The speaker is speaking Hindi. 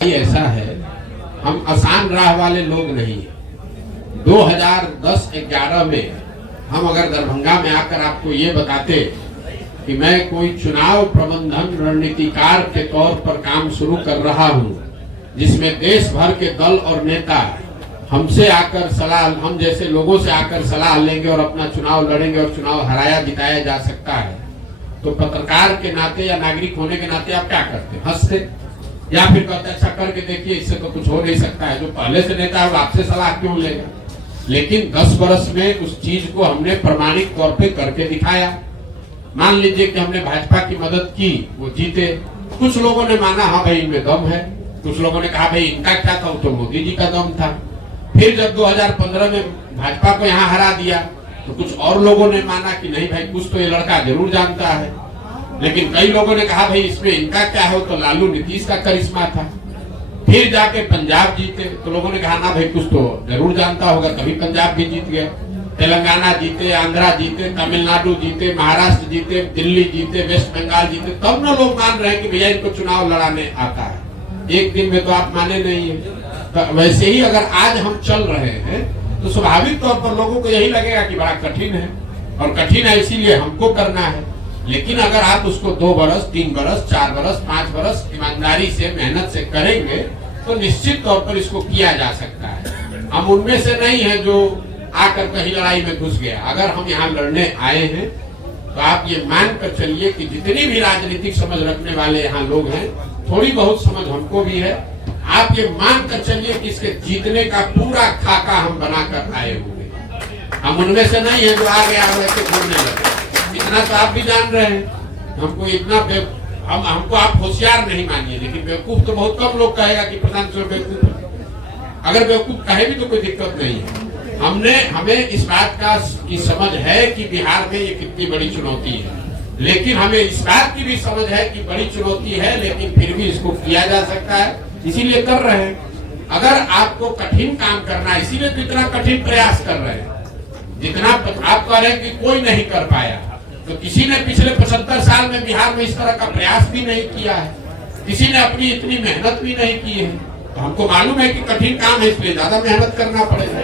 ऐसा है, हम आसान राह वाले लोग नहीं हैं। 2010-11 में हम अगर दरभंगा में आकर आपको ये बताते कि मैं कोई चुनाव प्रबंधन रणनीतिकार के तौर पर काम शुरू कर रहा हूं, जिसमें देश भर के दल और नेता हमसे आकर सलाह, हम जैसे लोगों से आकर सलाह लेंगे और अपना चुनाव लड़ेंगे और चुनाव हराया जिताया जा सकता है, तो पत्रकार के नाते या नागरिक होने के नाते आप क्या करते? हंसते या फिर कहते अच्छा करके देखिए, इससे तो कुछ हो नहीं सकता है। जो पहले से नेता है वो आपसे सलाह क्यों लेगा? लेकिन 10 वर्ष में उस चीज को हमने प्रमाणिक तौर पे करके दिखाया। मान लीजिए कि हमने भाजपा की मदद की, वो जीते। कुछ लोगों ने माना हाँ भाई इनमें दम है, कुछ लोगों ने कहा भाई इनका क्या था, तो मोदी जी का दम था। फिर जब 2015 में भाजपा को यहाँ हरा दिया तो कुछ और लोगों ने माना कि नहीं भाई कुछ तो ये लड़का जरूर जानता है। लेकिन कई लोगों ने कहा भाई इसमें इनका क्या हो, तो लालू नीतीश का करिश्मा था। फिर जाके पंजाब जीते तो लोगों ने कहा ना भाई कुछ तो जरूर जानता होगा, तभी पंजाब भी जीत गए। तेलंगाना जीते, आंध्रा जीते, तमिलनाडु जीते, महाराष्ट्र जीते, दिल्ली जीते, वेस्ट बंगाल जीते। तब ना लोग मान रहे हैं कि भैया इनको चुनाव लड़ाने आता है। एक दिन में तो आप माने नहीं है। तो वैसे ही अगर आज हम चल रहे हैं तो स्वाभाविक तौर पर लोगों को यही लगेगा कि बड़ा कठिन है, और कठिन है इसीलिए हमको करना है। लेकिन अगर आप उसको 2 बरस, 3 बरस, 4 बरस, 5 बरस ईमानदारी से, मेहनत से करेंगे तो निश्चित तौर पर इसको किया जा सकता है। हम उनमें से नहीं है जो आकर कहीं लड़ाई में घुस गया। अगर हम यहाँ लड़ने आए हैं तो आप ये मान कर चलिए कि जितनी भी राजनीतिक समझ रखने वाले यहाँ लोग हैं, थोड़ी बहुत समझ हमको भी है। आप ये मान कर चलिए कि इसके जीतने का पूरा खाका हम बनाकर आए हुए। हम उनमें से नहीं है जो आ गया वैसे बोलने लगे। इतना तो आप भी जान रहे हैं। हमको इतना हमको आप होशियार नहीं मानिए, लेकिन बेवकूफ तो बहुत कम लोग कहेगा कि प्रशांत किशोर बेवकूफ है। अगर बेवकूफ कहे भी तो कोई दिक्कत नहीं है। हमें इस बात की समझ है कि बिहार में ये कितनी बड़ी चुनौती है, लेकिन हमें इस बात की भी समझ है कि बड़ी चुनौती है, लेकिन फिर भी इसको किया जा सकता है, इसीलिए कर रहे हैं। अगर आपको कठिन काम करना है, इसीलिए तो इतना कठिन प्रयास कर रहे हैं। जितना आप कह रहे हैं कि कोई नहीं कर पाया, तो किसी ने पिछले 75 साल में बिहार में इस तरह का प्रयास भी नहीं किया है, किसी ने अपनी इतनी मेहनत भी नहीं की है। तो हमको मालूम है कि कठिन काम है, इसलिए ज्यादा मेहनत करना पड़ेगा।